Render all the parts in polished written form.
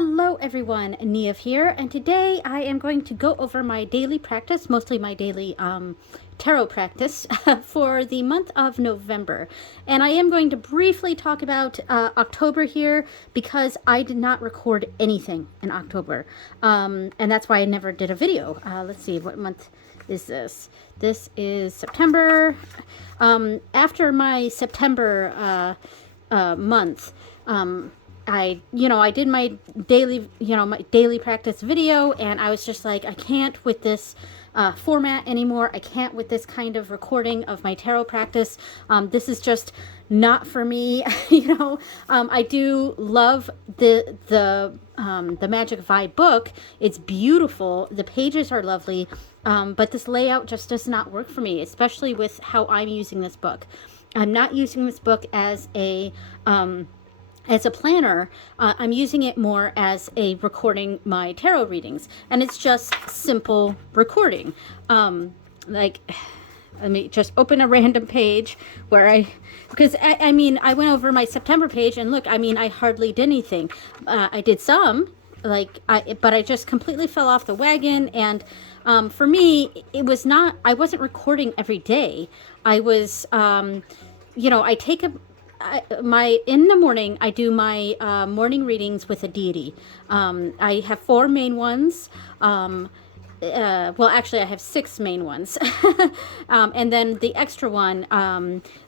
Hello everyone, Niev here, and today I am going to go over my daily practice, mostly my daily tarot practice for the month of November. And I am going to briefly talk about October here because I did not record anything in October. And that's why I never did a video. Let's see, what month is this? This is September. After my September month, I did my daily practice video, and I was just like, I can't with this format anymore. I can't with this kind of recording of my tarot practice. This is just not for me. I do love the Magic Vibe book. It's beautiful. The pages are lovely, but this layout just does not work for me, especially with how I'm using this book. I'm not using this book as a planner. I'm using it more as a recording my tarot readings, and it's just simple recording. Let me just open a random page where because I went over my September page, and look, I hardly did anything. I did some, but I just completely fell off the wagon, and for me, I wasn't recording every day. I was, I take in the morning, I do my morning readings with a deity. I have 4 main ones. Well, actually, I have 6 main ones. And then the extra one,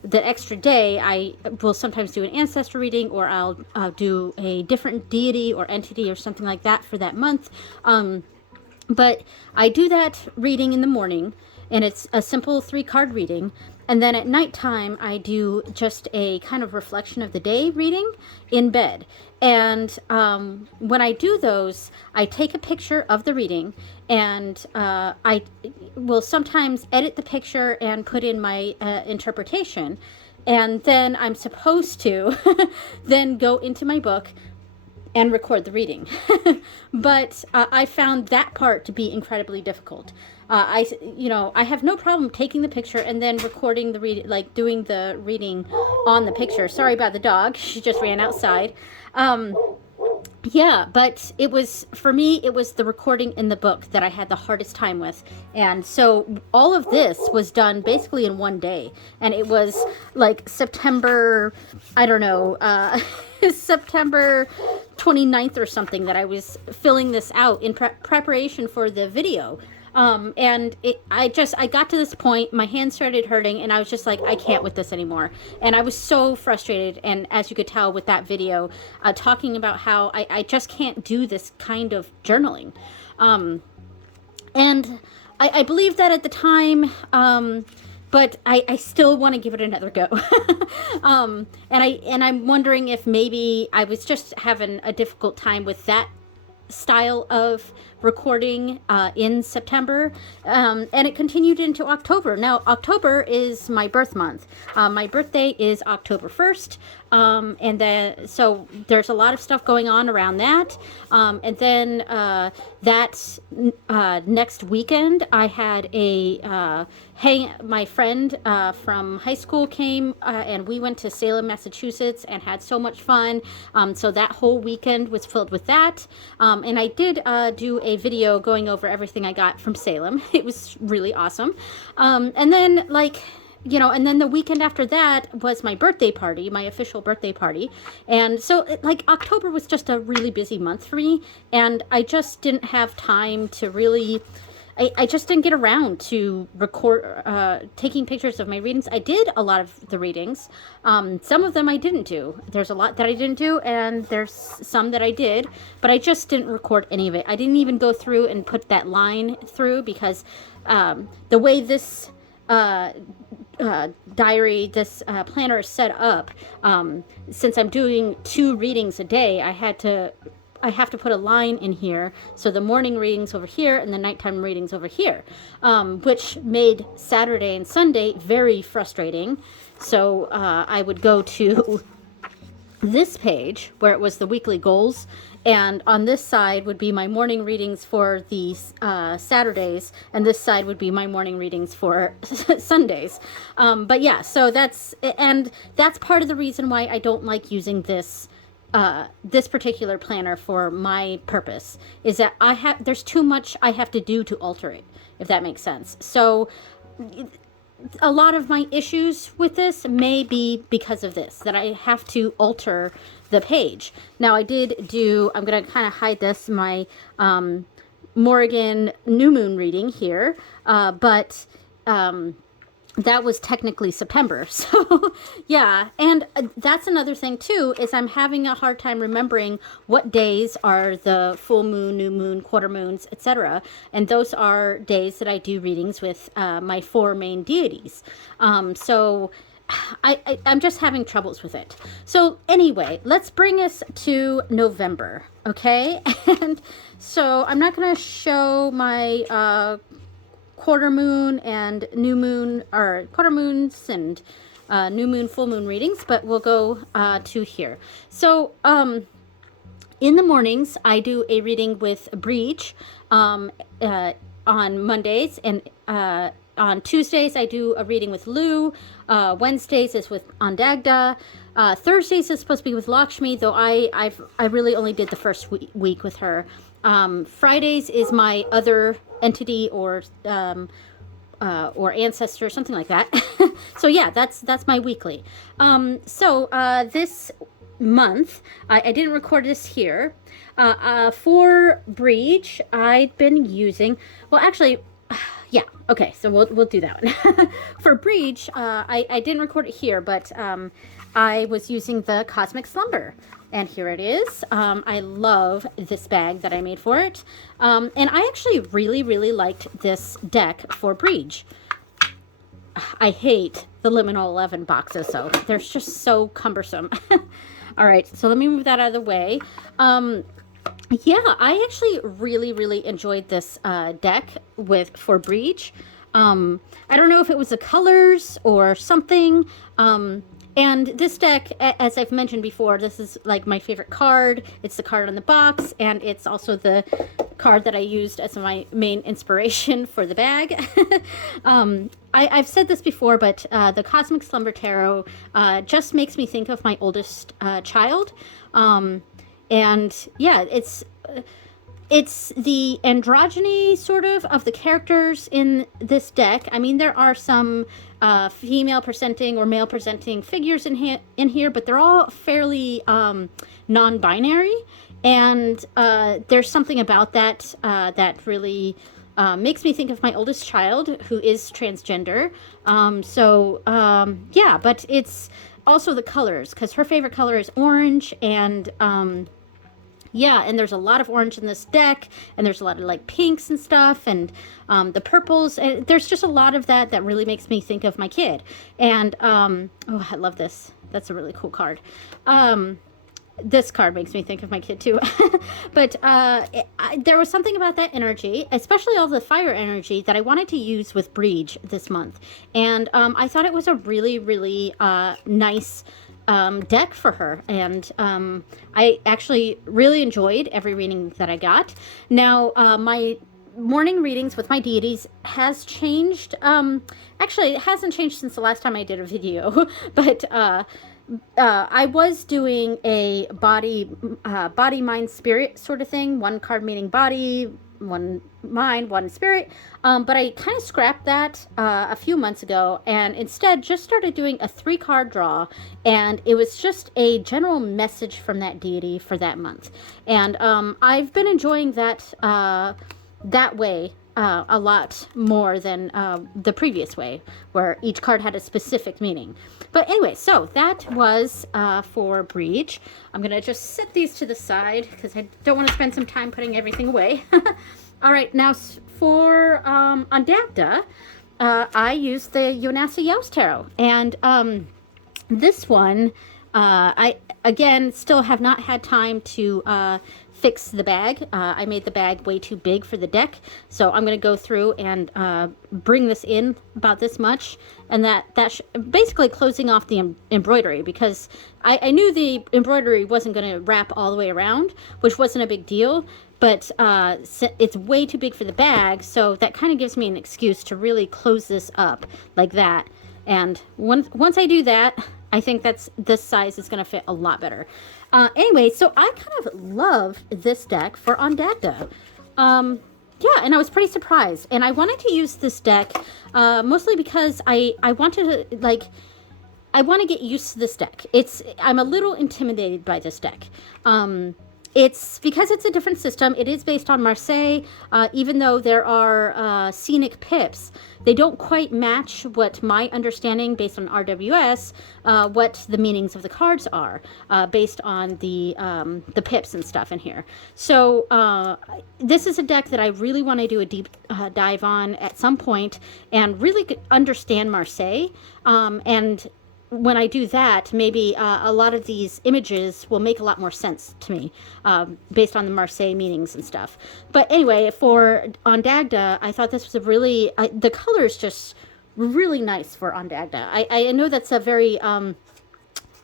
the extra day, I will sometimes do an ancestor reading, or I'll do a different deity or entity or something like that for that month. But I do that reading in the morning, and it's a simple 3-card reading. And then at nighttime, I do just a kind of reflection of the day reading in bed. And when I do those, I take a picture of the reading, and I will sometimes edit the picture and put in my interpretation. And then I'm supposed to then go into my book and record the reading. But I found that part to be incredibly difficult. I have no problem taking the picture and then recording the reading, like doing the reading on the picture. Sorry about the dog. She just ran outside. Yeah, but for me, it was the recording in the book that I had the hardest time with. And so all of this was done basically in one day. And it was like September, I don't know, September 29th or something that I was filling this out in preparation for the video. And I got to this point, my hands started hurting, and I was just like, I can't with this anymore. And I was so frustrated. And as you could tell with that video, talking about how I just can't do this kind of journaling. And I believed that at the time, but I still want to give it another go. And I'm wondering if maybe I was just having a difficult time with that style of recording in September, and it continued into October. Now, October is my birth month. My birthday is October 1st, and so there's a lot of stuff going on around that. And then next weekend, I had my friend from high school came, and we went to Salem, Massachusetts, and had so much fun. So that whole weekend was filled with that. And I did do a video going over everything I got from Salem. It was really awesome. And then and then the weekend after that was my birthday party, my official birthday party. And so October was just a really busy month for me, and I just didn't have time to really, I just didn't get around to taking pictures of my readings. I did a lot of the readings. Some of them I didn't do. There's a lot that I didn't do, and there's some that I did, but I just didn't record any of it. I didn't even go through and put that line through, because the way this diary, this planner is set up, since I'm doing 2 readings a day, I have to put a line in here, so the morning readings over here and the nighttime readings over here, which made Saturday and Sunday very frustrating. So I would go to this page where it was the weekly goals, and on this side would be my morning readings for the Saturdays, and this side would be my morning readings for Sundays. But yeah, so that's part of the reason why I don't like using this this particular planner for my purpose is that there's too much I have to do to alter it, if that makes sense. So a lot of my issues with this may be because of this, that I have to alter the page. Now I'm going to kind of hide this, my Morrigan new moon reading here, but that was technically September. So yeah, and that's another thing too, is I'm having a hard time remembering what days are the full moon, new moon, quarter moons, etc. And those are days that I do readings with my 4 main deities. So I'm just having troubles with it. So anyway, let's bring us to November, okay? And so I'm not going to show my quarter moon and new moon, or quarter moons and new moon, full moon readings, but we'll go to here. So in the mornings, I do a reading with Breach on Mondays, and on Tuesdays, I do a reading with Lou. Wednesdays is with Ondagda. Thursdays is supposed to be with Lakshmi, though I really only did the first week with her. Fridays is my other entity or ancestor, something like that. So yeah, that's my weekly. So this month, I didn't record this here. For Breach, I've been using, well, actually, yeah, okay, so we'll do that one. For Breach, I didn't record it here, but I was using the Cosmic Slumber. And here it is. I love this bag that I made for it. And I actually really, really liked this deck for Breach. I hate the Liminal 11 boxes, though. They're just so cumbersome. All right, so let me move that out of the way. Yeah, I actually really, really enjoyed this deck for Breach. I don't know if it was the colors or something. And this deck, as I've mentioned before, this is like my favorite card. It's the card on the box, and it's also the card that I used as my main inspiration for the bag. I've said this before, but the Cosmic Slumber Tarot just makes me think of my oldest child. And yeah, it's the androgyny sort of the characters in this deck. I mean, there are some female presenting or male presenting figures in here, but they're all fairly non-binary. And there's something about that that really makes me think of my oldest child, who is transgender. Yeah, but it's also the colors, because her favorite color is orange, and yeah, and there's a lot of orange in this deck, and there's a lot of like pinks and stuff, and the purples. And there's just a lot of that really makes me think of my kid. And oh, I love this. That's a really cool card. This card makes me think of my kid too. But there was something about that energy, especially all the fire energy, that I wanted to use with Breach this month. And I thought it was a really, really nice deck for her, and I actually really enjoyed every reading that I got. Now my morning readings with my deities has changed. Actually, it hasn't changed since the last time I did a video, but I was doing a body, mind, spirit sort of thing. One card meaning body, one mind, one spirit. But I kind of scrapped that a few months ago, and instead just started doing a 3-card draw. And it was just a general message from that deity for that month. And I've been enjoying that that way a lot more than the previous way, where each card had a specific meaning. But anyway, so that was for Breach. I'm going to just set these to the side because I don't want to spend some time putting everything away. All right, now for Ondagda, I used the Yonasa Yaos Tarot. And this one, I, again, still have not had time to fix the bag. I made the bag way too big for the deck, so I'm going to go through and bring this in about this much, and that's basically closing off the embroidery, because I knew the embroidery wasn't going to wrap all the way around, which wasn't a big deal, but it's way too big for the bag, so that kind of gives me an excuse to really close this up like that. And once I do that, I think this size is going to fit a lot better. Anyway, so I kind of love this deck for Ondagda. Yeah, and I was pretty surprised. And I wanted to use this deck mostly because I wanted to, like, I want to get used to this deck. I'm a little intimidated by this deck. It's because it's a different system. It is based on Marseille, even though there are scenic pips. They don't quite match what my understanding based on RWS, what the meanings of the cards are, based on the pips and stuff in here. So this is a deck that I really want to do a deep dive on at some point and really understand Marseille. And when I do that, maybe a lot of these images will make a lot more sense to me based on the Marseille meanings and stuff. But anyway, for Ondagda, I thought this was a really, the color is just really nice for Ondagda. I know that's a very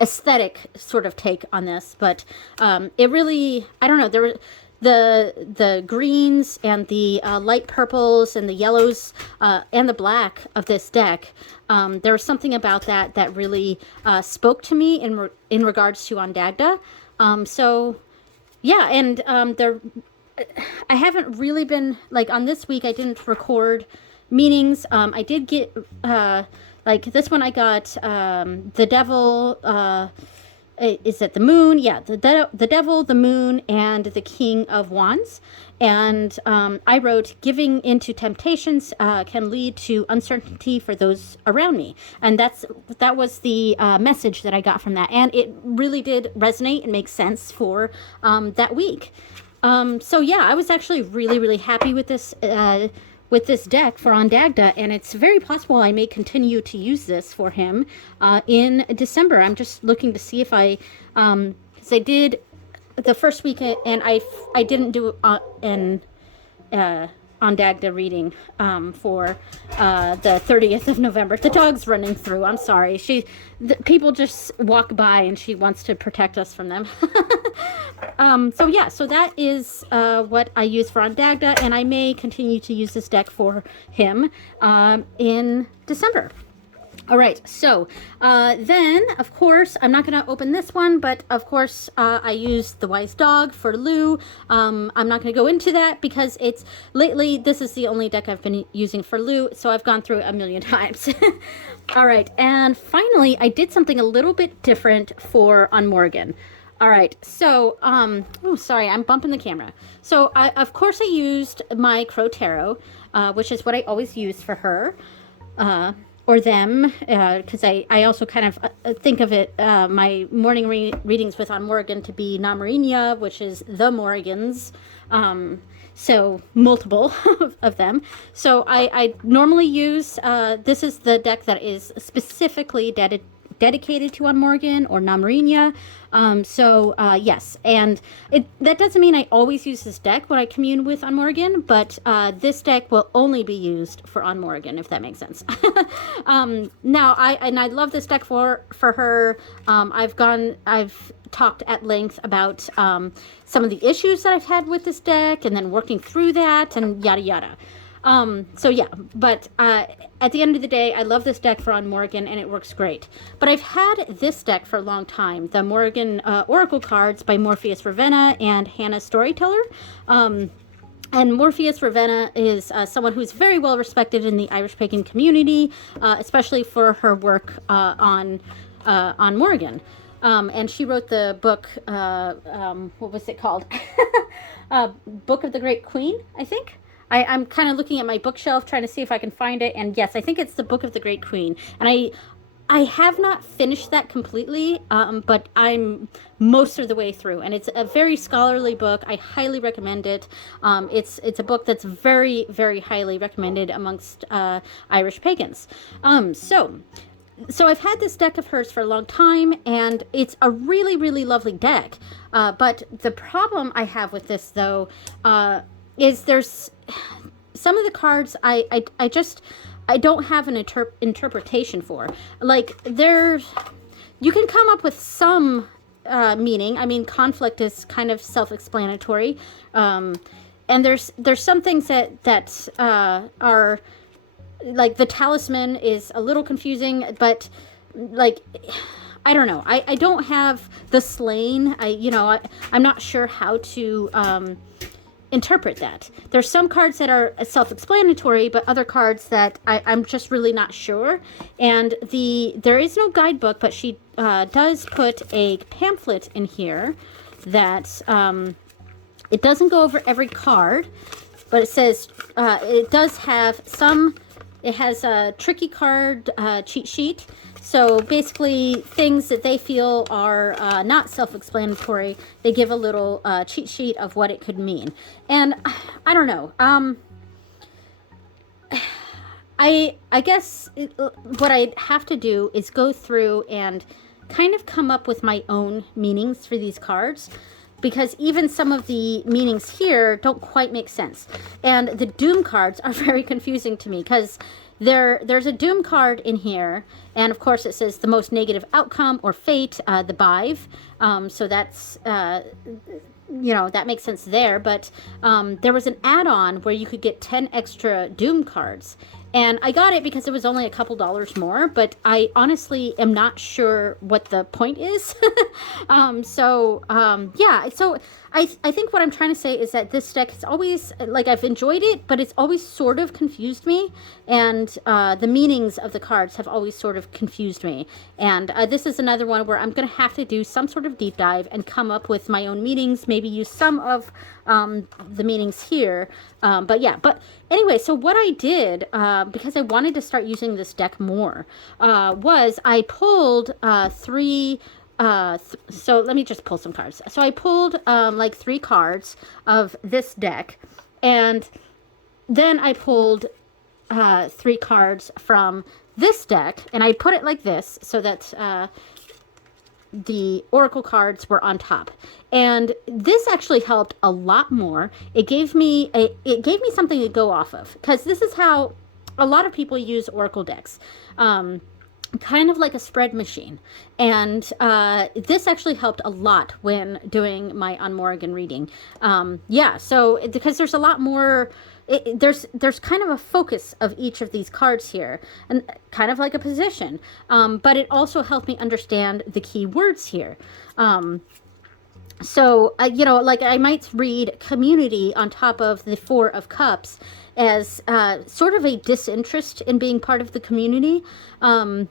aesthetic sort of take on this, but it really, I don't know, there were the greens and the light purples and the yellows and the black of this deck. There was something about that really spoke to me in regards to Ondagda. So yeah, and I haven't really been, like, on this week I didn't record meanings. I did get like this one I got the devil, is it the moon? Yeah, the devil, the moon, and the king of wands. And I wrote, giving into temptations can lead to uncertainty for those around me. And that was the message that I got from that. And it really did resonate and make sense for that week. So yeah, I was actually really, really happy with this deck for Ondagda, and it's very possible I may continue to use this for him in December. I'm just looking to see if because I did the first week, and I didn't do an Ondagda reading for the 30th of November. The dog's running through. I'm sorry. People just walk by, and she wants to protect us from them. So yeah, so that is what I use for Ondagda, and I may continue to use this deck for him in December. All right, so then, of course, I'm not going to open this one, but of course, I used the Wise Dog for Lou. I'm not going to go into that because lately, this is the only deck I've been using for Lou, so I've gone through it a million times. All right, and finally, I did something a little bit different for on Morgan. All right, so, oh, sorry, I'm bumping the camera. So, of course, I used my Crow Tarot, which is what I always use for her. Or them, because I also kind of think of it, my morning readings with On Morgan to be Na Marinia, which is the Morgans, so multiple of them. So I normally use, this is the deck that is specifically dedicated to On Morgan or Na Marinia. Yes, and that doesn't mean I always use this deck when I commune with On Morgan, but this deck will only be used for On Morgan, if that makes sense. Now, I love this deck for her. I've talked at length about some of the issues that I've had with this deck, and then working through that, and yada yada. So yeah, but at the end of the day, I love this deck for On Morgan, and it works great. But I've had this deck for a long time, the Morgan Oracle cards by Morpheus Ravenna and Hannah Storyteller. And Morpheus Ravenna is someone who's very well respected in the Irish pagan community, especially for her work on Morgan. And she wrote the book, what was it called? Book of the Great Queen, I think. I'm kind of looking at my bookshelf trying to see if I can find it, and yes, I think it's the Book of the Great Queen. And I have not finished that completely, but I'm most of the way through, and it's a very scholarly book. I highly recommend it. It's a book that's very, very highly recommended amongst Irish pagans. So I've had this deck of hers for a long time, and it's a really, really lovely deck. But the problem I have with this, though, is there's some of the cards I don't have an interpretation for. Like, you can come up with some meaning. I mean, conflict is kind of self-explanatory. And there's some things that are, like, the talisman is a little confusing, but, like, I don't know. I don't have the slaying. I'm not sure how to interpret that. There's some cards that are self-explanatory, but other cards that I'm just really not sure. And there is no guidebook, but she does put a pamphlet in here that it doesn't go over every card, but it says it does have some. It has a tricky card cheat sheet. So basically, things that they feel are not self-explanatory, they give a little cheat sheet of what it could mean. And I don't know. I guess what I have to do is go through and kind of come up with my own meanings for these cards, because even some of the meanings here don't quite make sense. And the Doom cards are very confusing to me, because there's a Doom card in here, and of course it says the most negative outcome or fate, the Bive. So that's, that makes sense there. But there was an add-on where you could get 10 extra Doom cards. And I got it because it was only a couple dollars more, but I honestly am not sure what the point is. So I think what I'm trying to say is that this deck is always, like, I've enjoyed it, but it's always sort of confused me. And the meanings of the cards have always sort of confused me. And this is another one where I'm going to have to do some sort of deep dive and come up with my own meanings, maybe use some of the meanings here. But anyway, so what I did, because I wanted to start using this deck more, was I pulled three. So let me just pull some cards. So I pulled like 3 cards of this deck, and then I pulled 3 cards from this deck, and I put it like this so that the oracle cards were on top. And this actually helped a lot more. It gave me something to go off of, because this is how a lot of people use oracle decks. Kind of like a spread machine. And this actually helped a lot when doing my On Morrigan reading. So because there's a lot more, there's kind of a focus of each of these cards here, and kind of like a position. But it also helped me understand the key words here. Like I might read community on top of the 4 of Cups as sort of a disinterest in being part of the community. So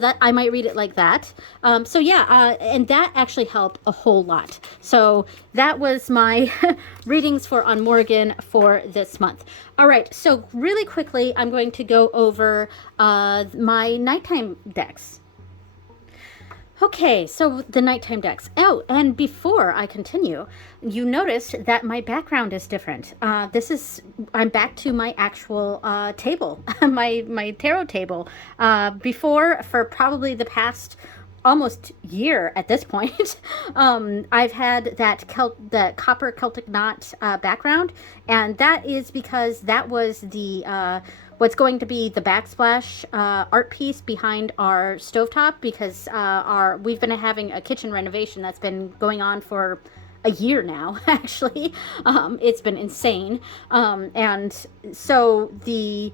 that I might read it like that. And that actually helped a whole lot. So that was my readings for On Morrigan for this month. All right, so really quickly, I'm going to go over my nighttime decks. Okay, so the nighttime decks. Oh, and before I continue, you noticed that my background is different. I'm back to my actual table, my tarot table. Before, for probably the past almost year at this point, I've had that copper Celtic knot background, and that is because that was the what's going to be the backsplash art piece behind our stovetop, because we've been having a kitchen renovation that's been going on for a year now, actually. It's been insane. And so the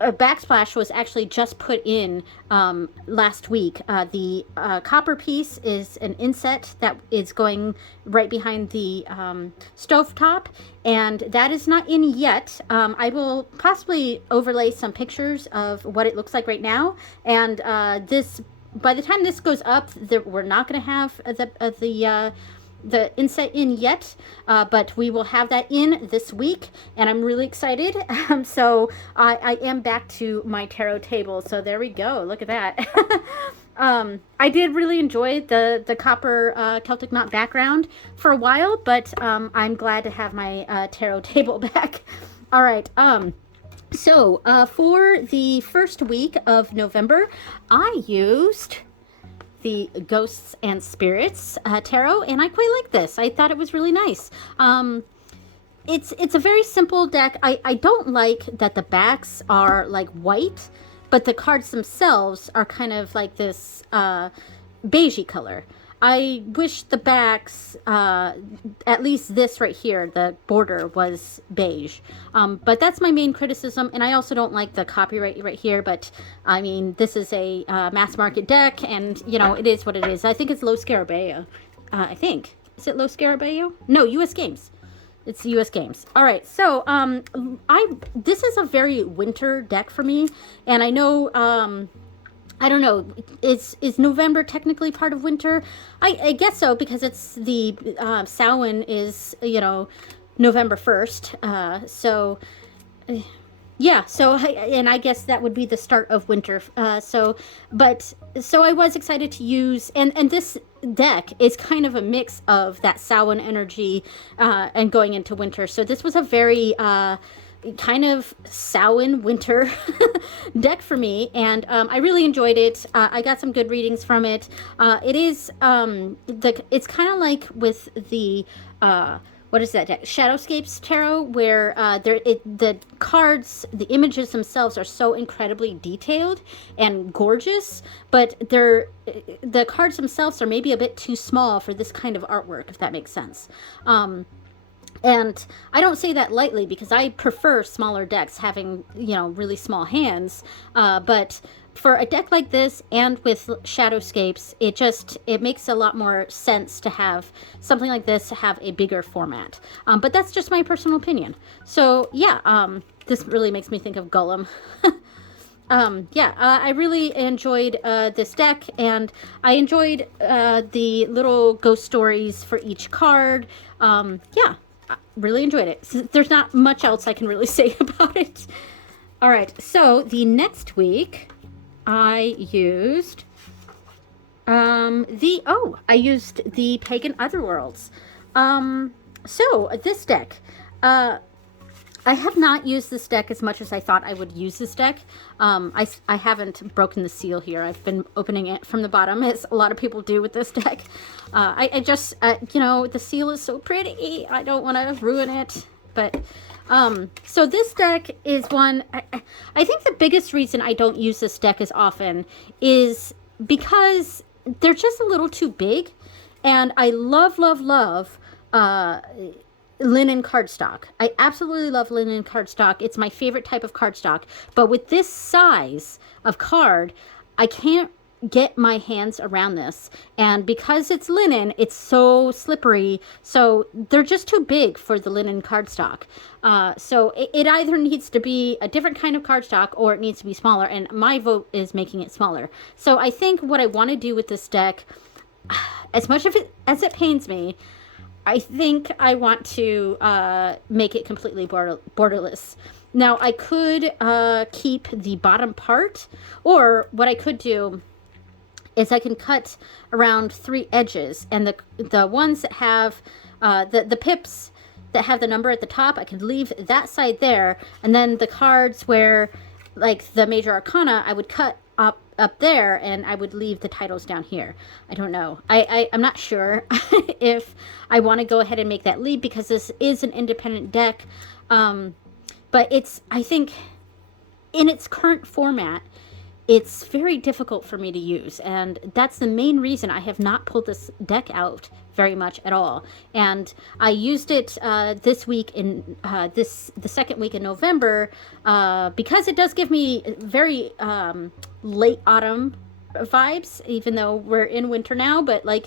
backsplash was actually just put in last week. The copper piece is an inset that is going right behind the stovetop, and that is not in yet. I will possibly overlay some pictures of what it looks like right now, and by the time this goes up, we're not going to have the inset in yet, but we will have that in this week, and I'm really excited. So I am back to my tarot table. So there we go. Look at that. I did really enjoy the copper Celtic knot background for a while, but I'm glad to have my tarot table back. All right. So for the first week of November, I used the Ghosts and Spirits tarot, and I quite like this. I thought it was really nice. It's a very simple deck. I don't like that the backs are like white, but the cards themselves are kind of like this beigey color. I wish the backs, at least this right here, the border was beige. But that's my main criticism, and I also don't like the copyright right here, but I mean, this is a mass market deck, and, you know, it is what it is. I think it's Low Scarabeo. I think. Is it Low Scarabeo? No, U.S. Games. It's U.S. Games. All right, so this is a very winter deck for me, and I know I don't know. Is November technically part of winter? I guess so, because it's the Samhain is, you know, November 1st. Yeah, so I guess that would be the start of winter. So I was excited to use, and this deck is kind of a mix of that Samhain energy and going into winter. So this was a very kind of Samhain winter deck for me, and I really enjoyed it. I got some good readings from it. It is it's kind of like with the what is that deck? Shadowscapes Tarot, where the cards, the images themselves are so incredibly detailed and gorgeous, but the cards themselves are maybe a bit too small for this kind of artwork, if that makes sense. And I don't say that lightly, because I prefer smaller decks having, you know, really small hands. But for a deck like this, and with Shadowscapes, it makes a lot more sense to have something like this have a bigger format. But that's just my personal opinion. So yeah, this really makes me think of Gollum. I really enjoyed this deck, and I enjoyed the little ghost stories for each card. Yeah. Really enjoyed it. There's not much else I can really say about it. All right, so the next week I used I used the Pagan Otherworlds. So this deck, I have not used this deck as much as I thought I would use this deck. I haven't broken the seal here. I've been opening it from the bottom, as a lot of people do with this deck. I just, you know, the seal is so pretty. I don't want to ruin it. But, so this deck is one, I think the biggest reason I don't use this deck as often is because they're just a little too big. And I love, linen cardstock. I absolutely love linen cardstock. It's my favorite type of cardstock. But with this size of card, I can't get my hands around this. And because it's linen, it's so slippery. So they're just too big for the linen cardstock. So it either needs to be a different kind of cardstock, or it needs to be smaller. And my vote is making it smaller. So I think what I want to do with this deck, as much of it as it pains me, I think I want to make it completely borderless. Now, I could keep the bottom part, or what I could do is I can cut around 3 edges, and the ones that have the pips that have the number at the top, I could leave that side there, and then the cards where, like the major arcana, I would cut up there, and I would leave the titles down here. I don't know. I'm not sure if I want to go ahead and make that leap, because this is an independent deck. But I think in its current format, it's very difficult for me to use, and that's the main reason I have not pulled this deck out very much at all. And I used it this week in the second week in November, because it does give me very late autumn vibes, even though we're in winter now, but like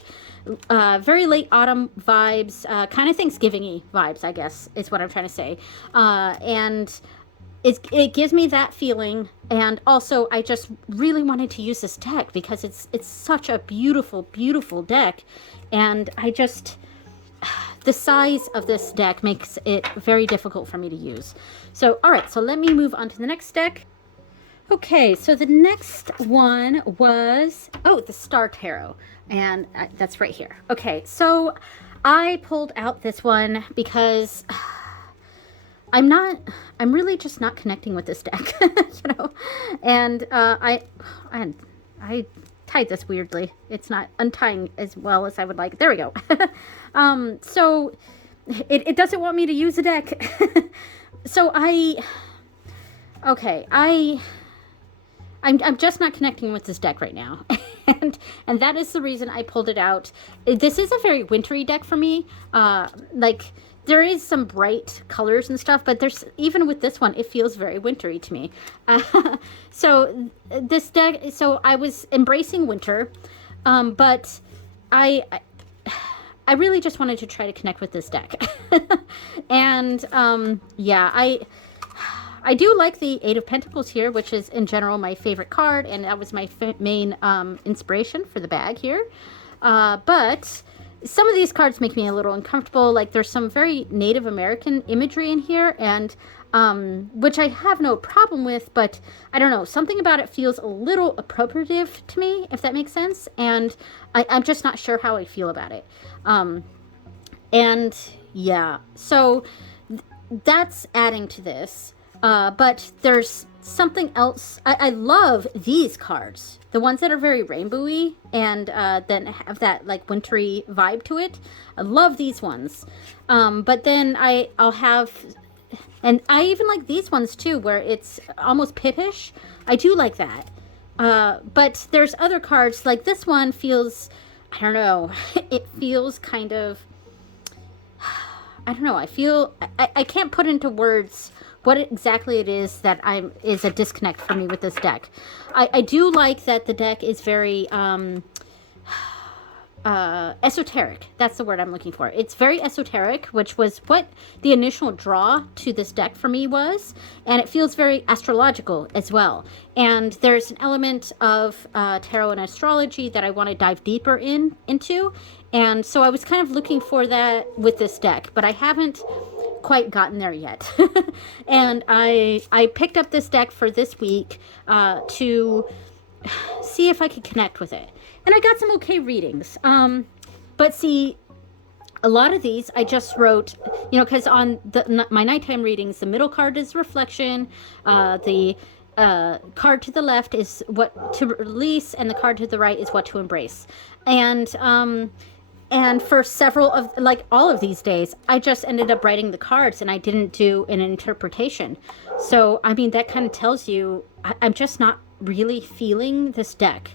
very late autumn vibes, kind of Thanksgiving-y vibes, I guess is what I'm trying to say. And it gives me that feeling. And also, I just really wanted to use this deck because it's such a beautiful, beautiful deck. And the size of this deck makes it very difficult for me to use. So, all right, so let me move on to the next deck. Okay, so the next one was, the Star Tarot, and that's right here. Okay, so I pulled out this one because I'm really just not connecting with this deck, you know, and I tied this weirdly. It's not untying as well as I would like. There we go. So it doesn't want me to use the deck. So I'm just not connecting with this deck right now. and that is the reason I pulled it out. This is a very wintry deck for me. Like, there is some bright colors and stuff, but there's, even with this one, it feels very wintry to me. So this deck, so I was embracing winter, but I really just wanted to try to connect with this deck. And yeah, I do like the Eight of Pentacles here, which is in general my favorite card, and that was my main inspiration for the bag here. But some of these cards make me a little uncomfortable. Like, there's some very Native American imagery in here, and which I have no problem with, but I don't know, something about it feels a little appropriative to me, if that makes sense, and I'm just not sure how I feel about it. And yeah, so that's adding to this. But there's something else. I love these cards, the ones that are very rainbowy and then have that like wintry vibe to it. I love these ones. But then I'll have, and I even like these ones too, where it's almost pippish. I do like that. But there's other cards, like this one feels, I don't know, it feels kind of, I don't know, I can't put into words what exactly it is that is a disconnect for me with this deck. I do like that the deck is very esoteric. That's the word I'm looking for. It's very esoteric, which was what the initial draw to this deck for me was, and it feels very astrological as well. And there's an element of tarot and astrology that I want to dive deeper into, and so I was kind of looking for that with this deck, but I haven't quite gotten there yet. And I picked up this deck for this week to see if I could connect with it. And I got some okay readings. But see, a lot of these I just wrote, you know, because on my nighttime readings, the middle card is reflection, the card to the left is what to release, and the card to the right is what to embrace. And for several of, like all of these days, I just ended up writing the cards and I didn't do an interpretation. So, I mean, that kind of tells you I'm just not really feeling this deck.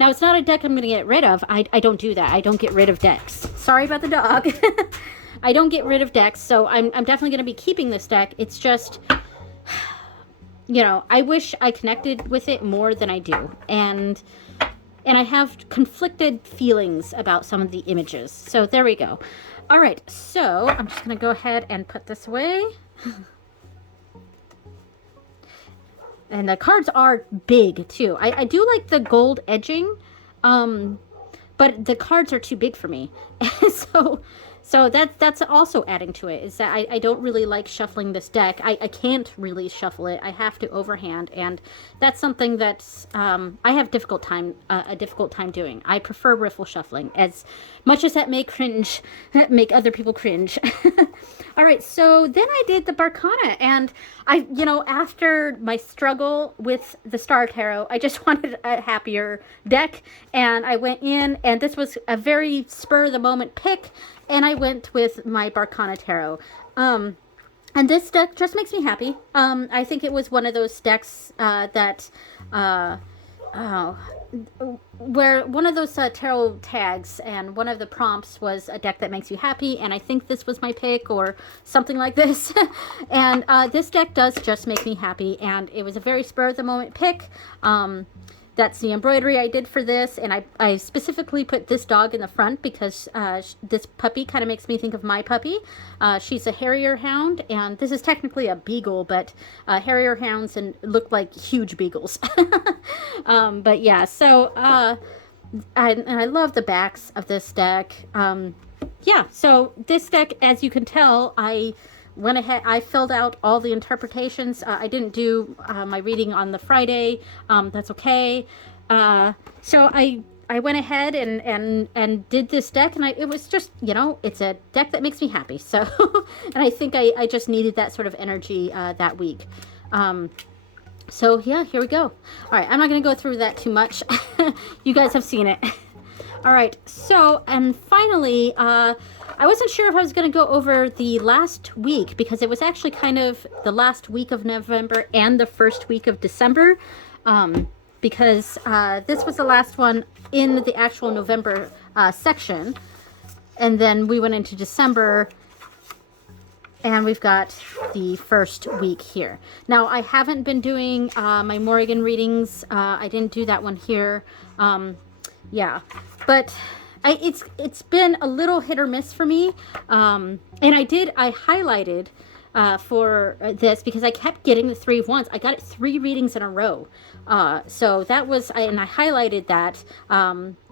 Now, it's not a deck I'm going to get rid of. I don't do that. I don't get rid of decks. Sorry about the dog. I don't get rid of decks, so I'm definitely going to be keeping this deck. It's just, you know, I wish I connected with it more than I do. And I have conflicted feelings about some of the images. So there we go. All right, so I'm just going to go ahead and put this away. And the cards are big, too. I do like the gold edging, but the cards are too big for me. So that's also adding to it, is that I don't really like shuffling this deck. I can't really shuffle it. I have to overhand, and that's something that I have a difficult time doing. I prefer riffle shuffling, as much as that may make other people cringe. All right, so then I did the Barcana, and after my struggle with the Star Tarot, I just wanted a happier deck, and I went in, and this was a very spur-of-the-moment pick, and I went with my Barcana Tarot. And this deck just makes me happy. I think it was one of those decks where one of those tarot tags, and one of the prompts was a deck that makes you happy, and I think this was my pick or something like this. And this deck does just make me happy, and it was a very spur-of-the-moment pick. That's the embroidery I did for this, and I specifically put this dog in the front because this puppy kind of makes me think of my puppy. She's a Harrier Hound, and this is technically a beagle, but Harrier Hounds look like huge beagles. But yeah, so I love the backs of this deck. Yeah, so this deck, as you can tell, I went ahead, I filled out all the interpretations. I didn't do my reading on the Friday. That's okay. So I went ahead and did this deck, and it was just, it's a deck that makes me happy. So, and I think I just needed that sort of energy that week. So yeah, here we go. All right, I'm not going to go through that too much. You guys have seen it. All right, so, and finally, I wasn't sure if I was going to go over the last week, because it was actually kind of the last week of November and the first week of December, because this was the last one in the actual November section. And then we went into December, and we've got the first week here. Now, I haven't been doing my Morrigan readings. I didn't do that one here. Yeah, but it's been a little hit or miss for me. And I highlighted for this because I kept getting the Three of Wands. I got it 3 readings in a row. So that was, and I highlighted that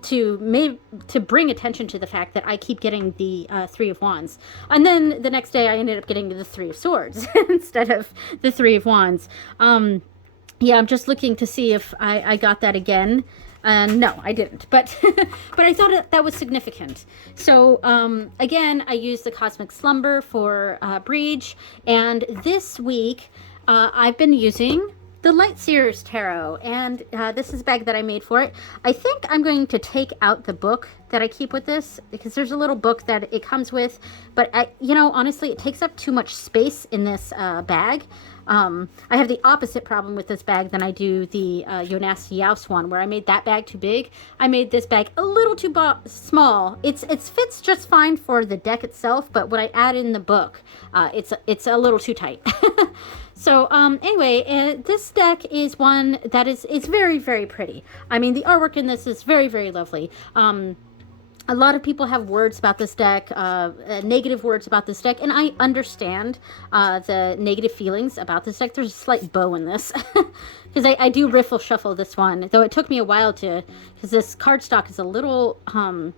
to bring attention to the fact that I keep getting the 3 of Wands. And then the next day I ended up getting the 3 of Swords instead of the 3 of Wands. Yeah, I'm just looking to see if I got that again. No, I didn't, but but I thought that was significant. So again, I used the Cosmic Slumber for Breach, and this week I've been using the Lightseers Tarot, and this is a bag that I made for it. I think I'm going to take out the book that I keep with this, because there's a little book that it comes with, but you know, honestly, it takes up too much space in this bag. I have the opposite problem with this bag than I do the Jonas Yaus one, where I made that bag too big. I made this bag a little too small. It fits just fine for the deck itself, but when I add in the book, it's a little too tight. So anyway, this deck is one that it's very, very pretty. I mean, the artwork in this is very, very lovely. A lot of people have words about this deck, negative words about this deck, and I understand the negative feelings about this deck. There's a slight bow in this, because I do riffle shuffle this one, though it took me a while to, because this cardstock is a little, I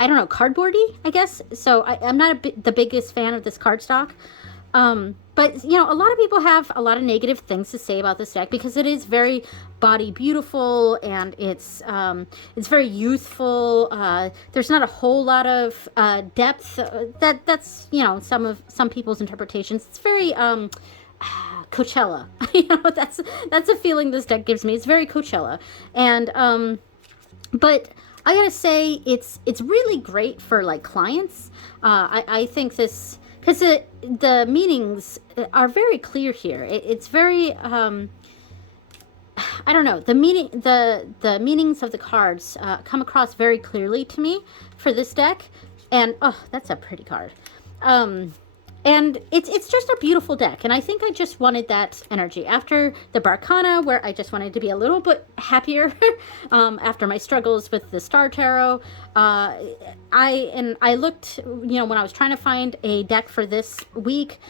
don't know, cardboardy, I guess. So I'm not the biggest fan of this cardstock. But, you know, a lot of people have a lot of negative things to say about this deck because it is very body beautiful, and it's very youthful. There's not a whole lot of depth. That's, you know, some people's interpretations. It's very Coachella. You know, that's a feeling this deck gives me. It's very Coachella. And but I gotta say, it's really great for like clients. I think this, because the meanings are very clear here. It's very, I don't know, the meanings of the cards come across very clearly to me for this deck. And, oh, that's a pretty card. And it's just a beautiful deck, and I think I just wanted that energy after the Barcana, where I just wanted to be a little bit happier after my struggles with the Star Tarot. I looked, you know, when I was trying to find a deck for this week,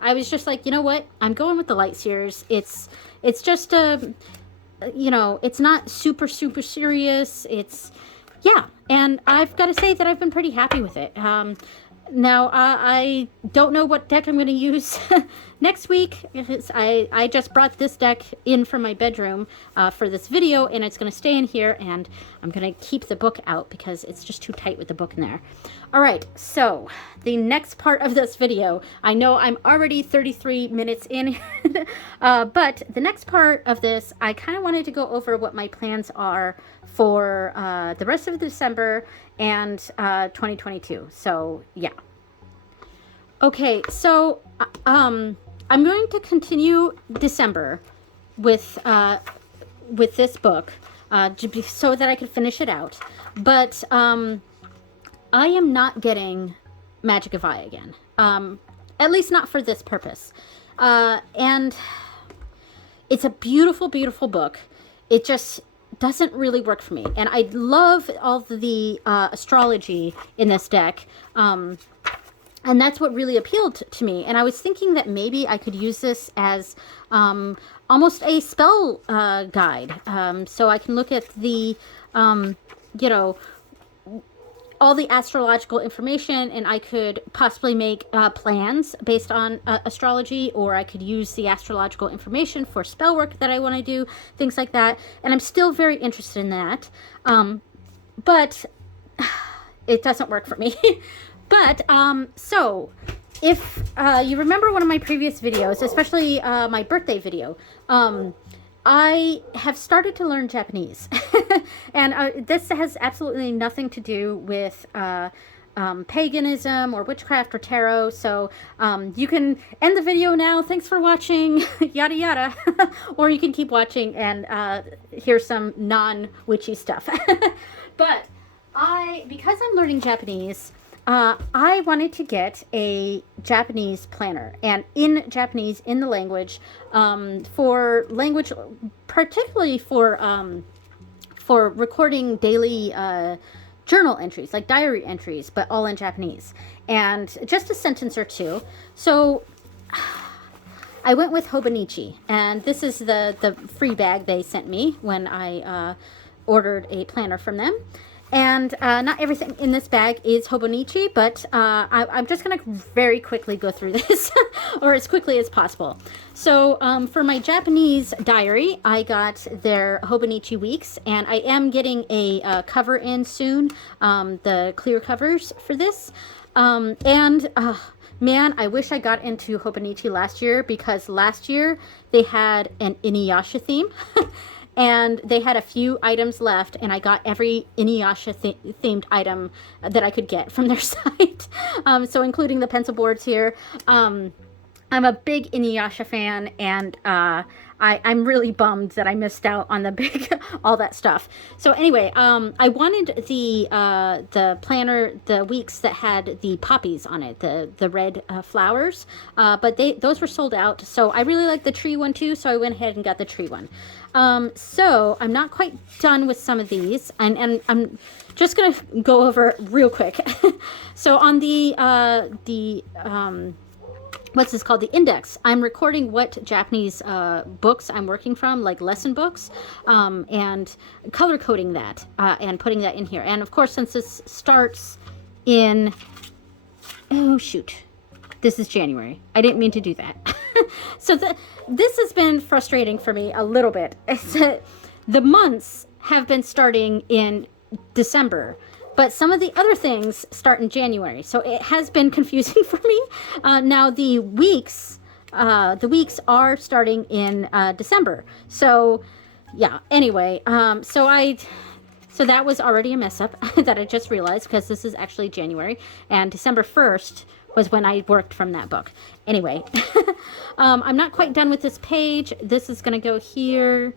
I was just like, you know what, I'm going with the Lightseers. It's just a, you know, it's not super serious. It's, yeah, and I've got to say that I've been pretty happy with it. Now, I don't know what deck I'm going to use next week. I just brought this deck in from my bedroom for this video, and it's going to stay in here, and I'm going to keep the book out because it's just too tight with the book in there. All right, so the next part of this video, I know I'm already 33 minutes in, but the next part of this, I kind of wanted to go over what my plans are for the rest of December and 2022. So yeah. Okay, so I'm going to continue December with this book so that I can finish it out. But I am not getting Magic of Eye again, at least not for this purpose. And it's a beautiful, beautiful book. It just doesn't really work for me. And I love all the astrology in this deck. And that's what really appealed to me. And I was thinking that maybe I could use this as almost a spell guide. So I can look at the, you know, all the astrological information, and I could possibly make plans based on astrology, or I could use the astrological information for spell work that I want to do, things like that. And I'm still very interested in that. But it doesn't work for me. But, so, if you remember one of my previous videos, especially my birthday video, I have started to learn Japanese. And this has absolutely nothing to do with paganism or witchcraft or tarot. So you can end the video now. Thanks for watching, yada yada. Or you can keep watching and hear some non-witchy stuff. But because I'm learning Japanese, I wanted to get a Japanese planner, and in Japanese, in the language, particularly for recording daily journal entries, like diary entries, but all in Japanese, and just a sentence or two. So I went with Hobonichi, and this is the free bag they sent me when I ordered a planner from them. And not everything in this bag is Hobonichi, but I'm just going to very quickly go through this, or as quickly as possible. So for my Japanese diary, I got their Hobonichi weeks, and I am getting a cover in soon, the clear covers for this. Man, I wish I got into Hobonichi last year, because last year they had an Inuyasha theme. And they had a few items left, and I got every Inuyasha themed item that I could get from their site. So including the pencil boards here. I'm a big Inuyasha fan, and I'm really bummed that I missed out on the big, all that stuff. So anyway, I wanted the planner, the weeks that had the poppies on it, the red flowers, but those were sold out. So I really like the tree one too, so I went ahead and got the tree one. So I'm not quite done with some of these, and I'm just gonna go over real quick. So on the what's this called? The index. I'm recording what Japanese books I'm working from, like lesson books, and color coding that and putting that in here. And of course, since this starts in, oh shoot, this is January. I didn't mean to do that. So this has been frustrating for me a little bit. The months have been starting in December, but some of the other things start in January. So it has been confusing for me. Now the weeks are starting in December. So yeah, anyway, so that was already a mess up that I just realized, because this is actually January, and December 1st was when I worked from that book. Anyway, I'm not quite done with this page. This is going to go here,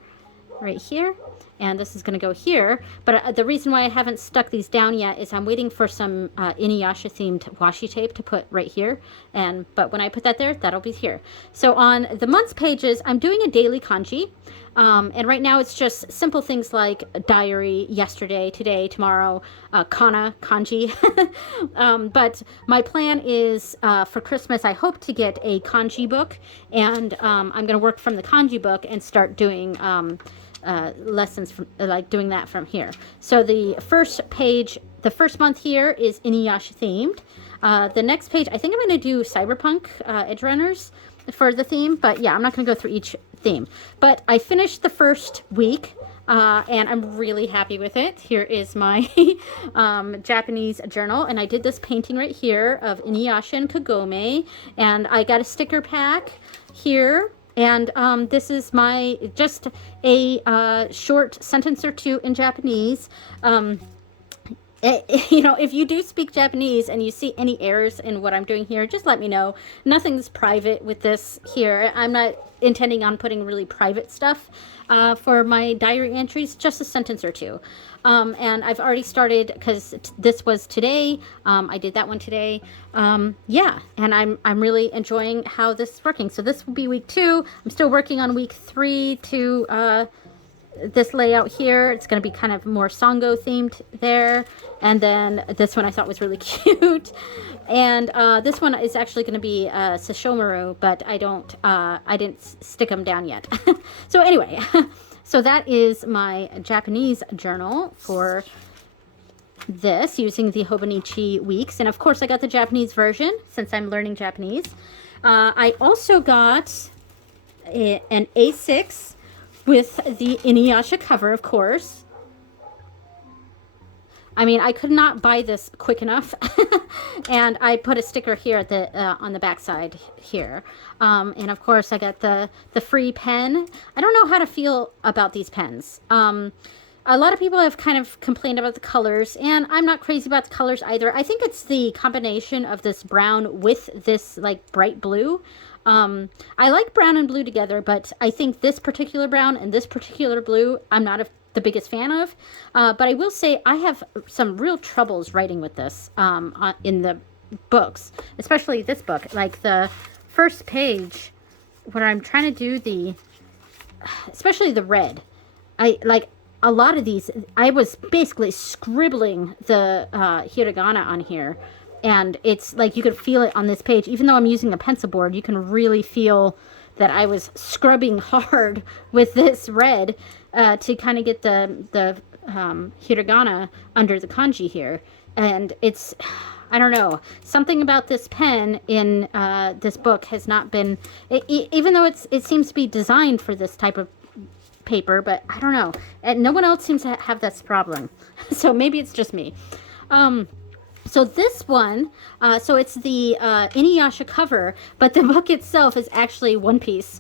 right here, and this is going to go here. But the reason why I haven't stuck these down yet is I'm waiting for some Inuyasha themed washi tape to put right here. But when I put that there, that'll be here. So on the months pages, I'm doing a daily kanji. And right now it's just simple things like diary, yesterday, today, tomorrow, kanji. But my plan is for Christmas, I hope to get a kanji book, and I'm going to work from the kanji book and start doing lessons from, like doing that from here. So the first page, the first month here is Inuyasha themed. The next page, I think I'm going to do cyberpunk edge runners for the theme, but yeah, I'm not going to go through each theme. But I finished the first week, and I'm really happy with it. Here is my Japanese journal, and I did this painting right here of Inuyasha and Kagome, and I got a sticker pack here. And this is my, just a short sentence or two in Japanese. You know, if you do speak Japanese and you see any errors in what I'm doing here, just let me know. Nothing's private with this here. I'm not intending on putting really private stuff for my diary entries, just a sentence or two. And I've already started, because this was today. I did that one today. Yeah, and I'm really enjoying how this is working. So this will be week 2. I'm still working on week 3 to this layout here. It's going to be kind of more Sango themed there. And then this one I thought was really cute. And this one is actually going to be Sashomaru, but I didn't stick them down yet. So anyway, so that is my Japanese journal for this, using the Hobonichi weeks. And of course I got the Japanese version since I'm learning Japanese. I also got an A6 with the Inuyasha cover, of course. I mean, I could not buy this quick enough. And I put a sticker here at the on the back side here. And of course I got the free pen. I don't know how to feel about these pens. a lot of people have kind of complained about the colors, and I'm not crazy about the colors either. I think it's the combination of this brown with this like bright blue. I like brown and blue together, but I think this particular brown and this particular blue, I'm not the biggest fan of. But I will say I have some real troubles writing with this in the books, especially this book. Like the first page, where I'm trying to do especially the red. I like a lot of these. I was basically scribbling the hiragana on here. And it's like you could feel it on this page. Even though I'm using a pencil board, you can really feel that I was scrubbing hard with this red to kind of get the hiragana under the kanji here. And it's, I don't know, something about this pen in this book has not been, even though it seems to be designed for this type of paper, but I don't know. And no one else seems to have this problem. So maybe it's just me. So this one, so it's the Inuyasha cover, but the book itself is actually One Piece.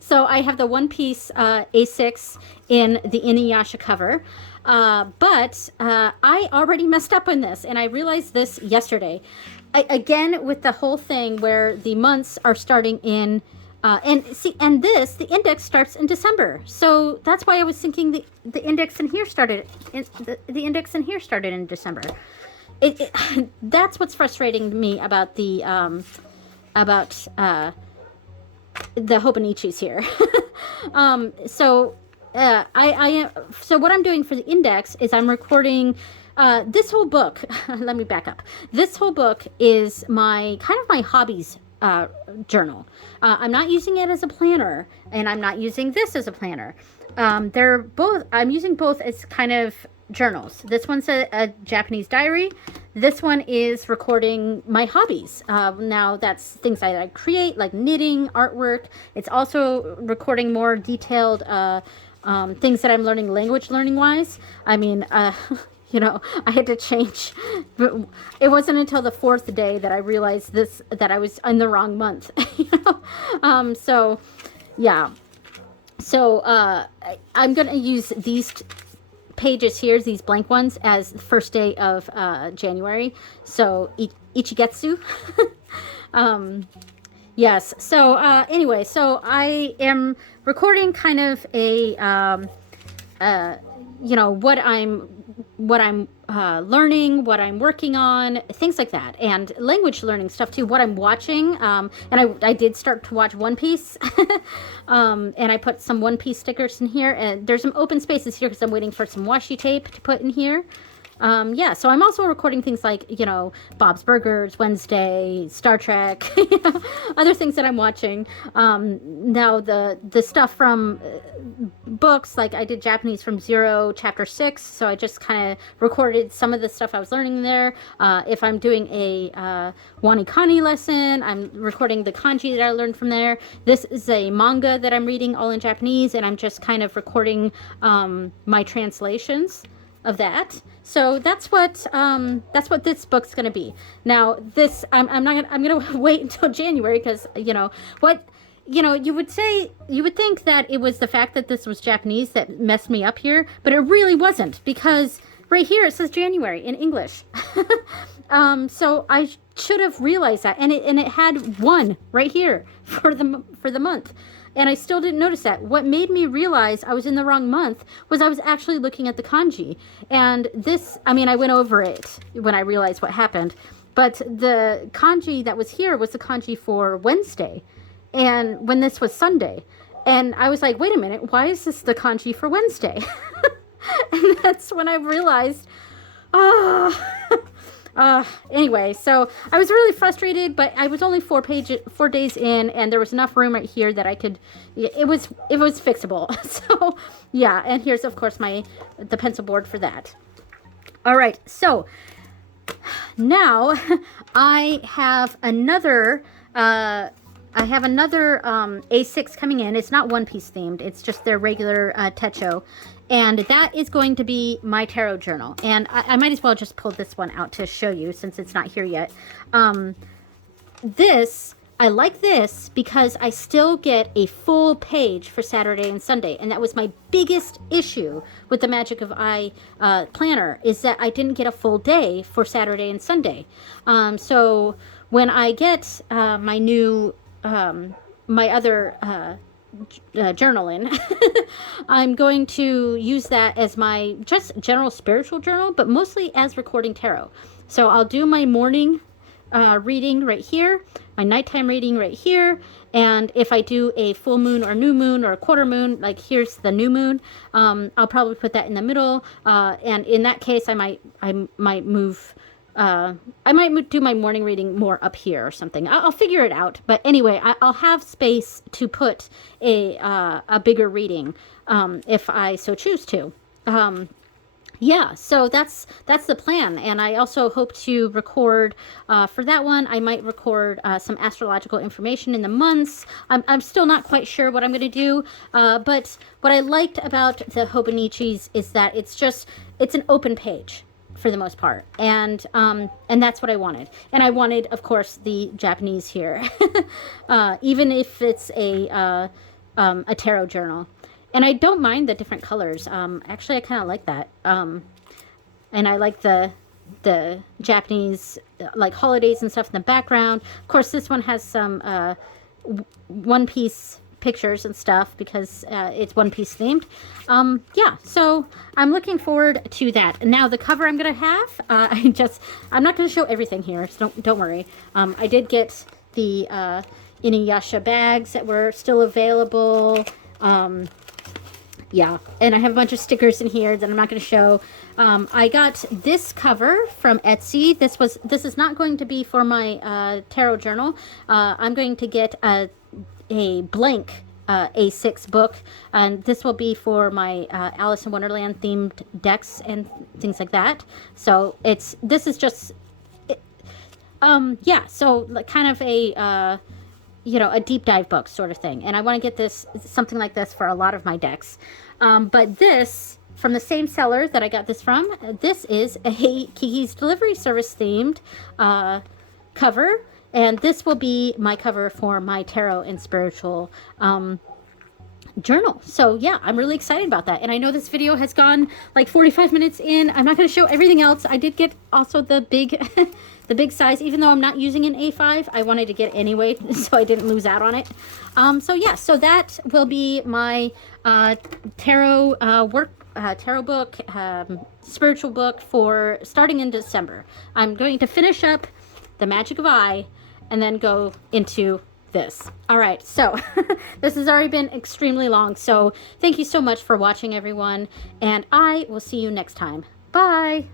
So I have the One Piece A6 in the Inuyasha cover, but I already messed up on this, and I realized this yesterday. Again, with the whole thing where the months are starting in, and the index starts in December. So that's why I was thinking the index in here started, the index in here started in December. That's what's frustrating to me about the Hobonichis here. So so what I'm doing for the index is I'm recording this whole book. Let me back up. This whole book is my hobbies journal. I'm not using it as a planner, and I'm not using this as a planner. I'm using both as kind of journals. This one's a Japanese diary. This one is recording my hobbies. Now that's things I create, like knitting, artwork. It's also recording more detailed things that I'm learning language learning wise. I mean, you know, I had to change. It wasn't until the 4th day that I realized that I was in the wrong month. You know? So yeah. So I'm going to use these pages here, these blank ones, as the first day of January. So Ichigetsu. Yes. So anyway, so I am recording kind of a you know, what I'm learning, what I'm working on, things like that, and language learning stuff too. What I'm watching, and I did start to watch One Piece, and I put some One Piece stickers in here. And there's some open spaces here because I'm waiting for some washi tape to put in here. Yeah, so I'm also recording things like, you know, Bob's Burgers, Wednesday, Star Trek, you know, other things that I'm watching. Now the stuff from books, like I did Japanese from 0, chapter 6, so I just kind of recorded some of the stuff I was learning there. If I'm doing a Wanikani lesson, I'm recording the kanji that I learned from there. This is a manga that I'm reading all in Japanese, and I'm just kind of recording my translations of that. So that's what this book's gonna be. Now this I'm gonna wait until January, because you know you would think that it was the fact that this was Japanese that messed me up here, but it really wasn't, because right here it says January in English. So I should have realized that, and it had 1 right here for the month. And I still didn't notice that. What made me realize I was in the wrong month was I was actually looking at the kanji. And this, I mean, I went over it when I realized what happened. But the kanji that was here was the kanji for Wednesday. And when this was Sunday. And I was like, wait a minute, why is this the kanji for Wednesday? And that's when I realized, anyway, so I was really frustrated, but I was only 4 days in, and there was enough room right here that I could, it was fixable. So yeah, and here's of course the pencil board for that. All right, so now I have another A6 coming in. It's not One Piece themed. It's just their regular techo. And that is going to be my tarot journal. And I might as well just pull this one out to show you, since it's not here yet. This I like this because I still get a full page for Saturday and Sunday. And that was my biggest issue with the Magic of I planner, is that I didn't get a full day for Saturday and Sunday. So when I get my new, my other journal in, I'm going to use that as my just general spiritual journal, but mostly as recording tarot. So I'll do my morning reading right here, my nighttime reading right here, and if I do a full moon or new moon or a quarter moon, like here's the new moon, I'll probably put that in the middle, and in that case I might move, I might do my morning reading more up here or something. I'll figure it out. But anyway, I'll have space to put a bigger reading if I so choose to. Yeah, so that's the plan. And I also hope to record for that one. I might record some astrological information in the months. I'm still not quite sure what I'm going to do. But what I liked about the Hobonichis is that it's an open page for the most part, and that's what I wanted. And I wanted, of course, the Japanese here, even if it's a tarot journal. And I don't mind the different colors. Actually, I kind of like that. And I like the Japanese like holidays and stuff in the background. Of course, this one has some One Piece pictures and stuff because it's One Piece themed. Yeah, so I'm looking forward to that. And now the cover I'm gonna have, I'm not gonna show everything here, so don't worry. I did get the Inuyasha bags that were still available. Yeah, and I have a bunch of stickers in here that I'm not going to show. I got this cover from Etsy. This is not going to be for my tarot journal. I'm going to get a blank A6 book, and this will be for my Alice in Wonderland themed decks and things like that. So this is just yeah, so like kind of a a deep dive book sort of thing. And I want to get something like this for a lot of my decks. But this, from the same seller that I got this from, this is a Kiki's Delivery Service themed cover. And this will be my cover for my tarot and spiritual journal. So yeah, I'm really excited about that. And I know this video has gone like 45 minutes in. I'm not going to show everything else. I did get also the big the big size, even though I'm not using an A5. I wanted to get it anyway, so I didn't lose out on it. So yeah, so that will be my tarot tarot book, spiritual book for starting in December. I'm going to finish up the Magic of I and then go into this. All right, so this has already been extremely long, so thank you so much for watching, everyone, and I will see you next time. Bye.